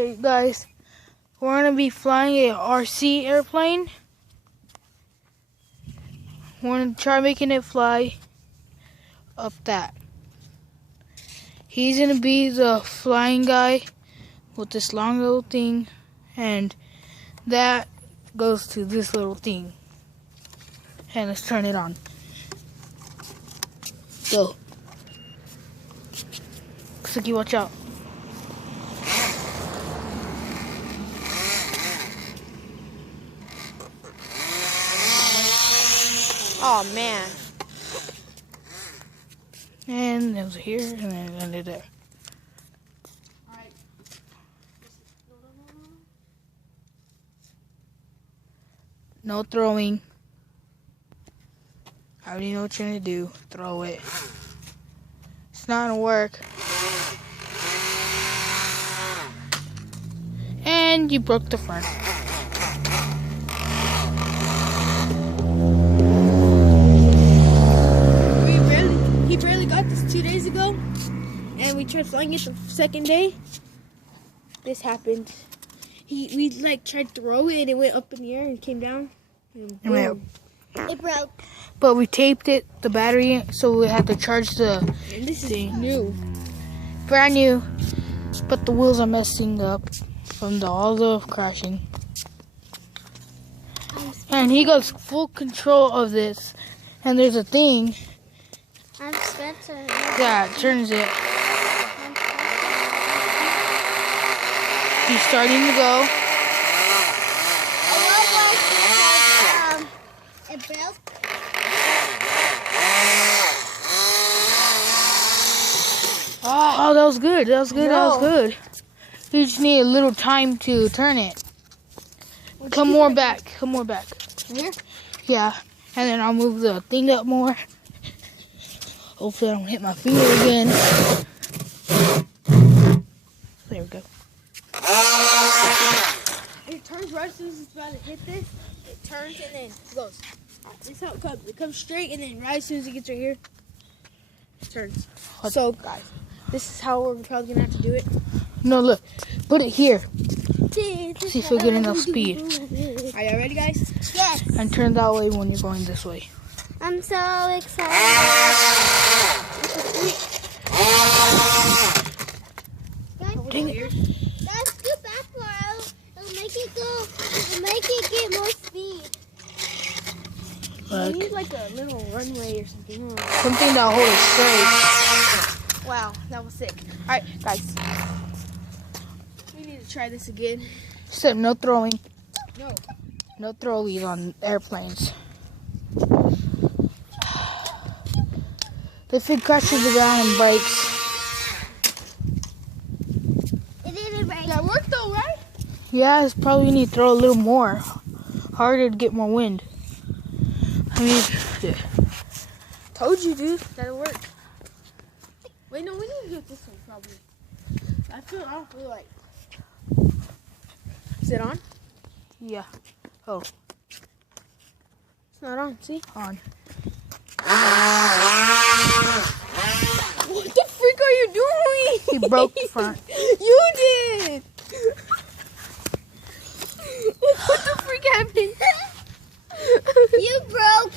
Hey guys, we're gonna be flying a RC airplane. We're gonna try making it fly up that. He's gonna be the flying guy with this long little thing, and that goes to this little thing. And let's turn it on. Go. Suki, watch out. Oh man. And it was here, and then it ended there. Alright. No throwing. I already know what you're gonna do. Throw it. It's not gonna work. And you broke the front. He barely got this 2 days ago, and we tried flying it the second day. This happened. We like tried to throw it, and it went up in the air and came down. And boom. It broke. But we taped it, the battery, so we had to charge the And this thing. is new. Brand new, but the wheels are messing up from all the crashing. And he got full control of this, and there's a thing I'm Spencer. that turns it. He's starting to go. It broke. Oh, that was good. That was good. That was good. You just need a little time to turn it. Come more back. Come more back. Here? Yeah. And then I'll move the thing up more. Hopefully I don't hit my finger again. There we go. It turns right as soon as it's about to hit this. It turns and then it goes. This is how it comes. It comes straight, and then right as soon as it gets right here, it turns. So, guys, this is how we're probably gonna have to do it. No, look. Put it here. See if we get enough speed. Are y'all ready, guys? Yes. And turn that way when you're going this way. I'm so excited. Dang it. That's good back for it'll make it go. It'll make it get more speed. We Look. need like a little runway or something. Huh? Something that'll hold it straight. Wow, that was sick. All right, guys. We need to try this again. Except no throwing. No. No throwies on airplanes. If it crashes the ground and breaks. It didn't break. That worked though, right? Yeah, it's probably you need to throw a little more. Harder to get more wind. I mean, yeah. Told you, dude. That'll work. Wait, no, we need to do it this one probably. I don't feel like. Is it on? Yeah. Oh, It's not on. See? on. What the freak are you doing? He broke the front. You did. What the freak happened? You broke it.